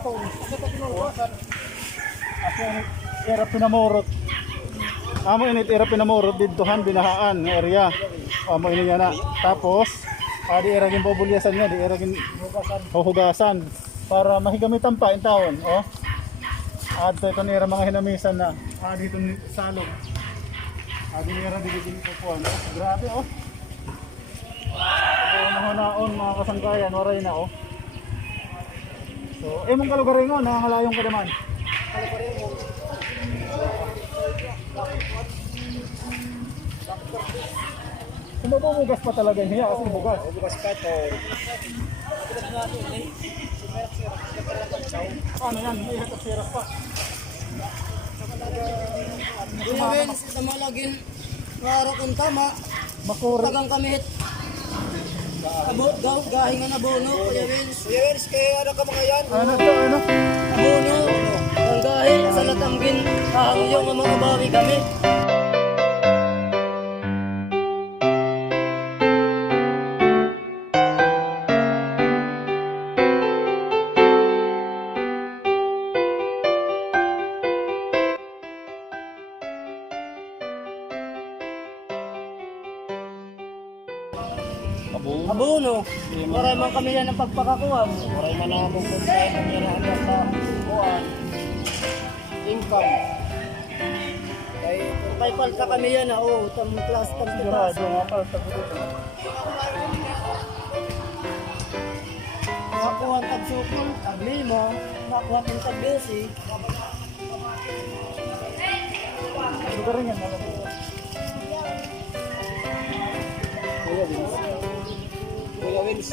beton. Kasi era pinamorot. Amo init era pinamorot didtohan binahaan nga area. Amo ini na. Tapos di era gin bobulyasan niya, di era gin hugasan para mahigamitan pa in taon, oh. Adto ito nira mga hinamisan na. Dito ni salog. Di nira digigin ko po, no? Grabe, oh. Naon mga kasangkayan, waray na, oh. So, mong kalugaringon, nangangalayong ka naman. Kalugaringon. Bugas pa talaga niya kasi bugas. Bugas pa to. Ano yan? May hatap siras pa. Kuya Wins, sa malagin ngaro kung tama. Makuri. Tagang kamit. Gahingan na bono, Kuya Wins. Kuya Wins, kaya ano ka mga yan? Ano to, ano? Bono, ang gahi sa latanggin. Yung mga bawi kami. Abono. Maray man kami yan ang pagpakakuha. Maray manamong kung tayo namiraan na sa buwan. Income. Kay palta kami yan na, tam class, tam class. Sigurado nga pala tagulit. Nakuha ang tagsukol, taglima, nakuha ang tagbesi. Lugaringan na lang. Kuya Wins.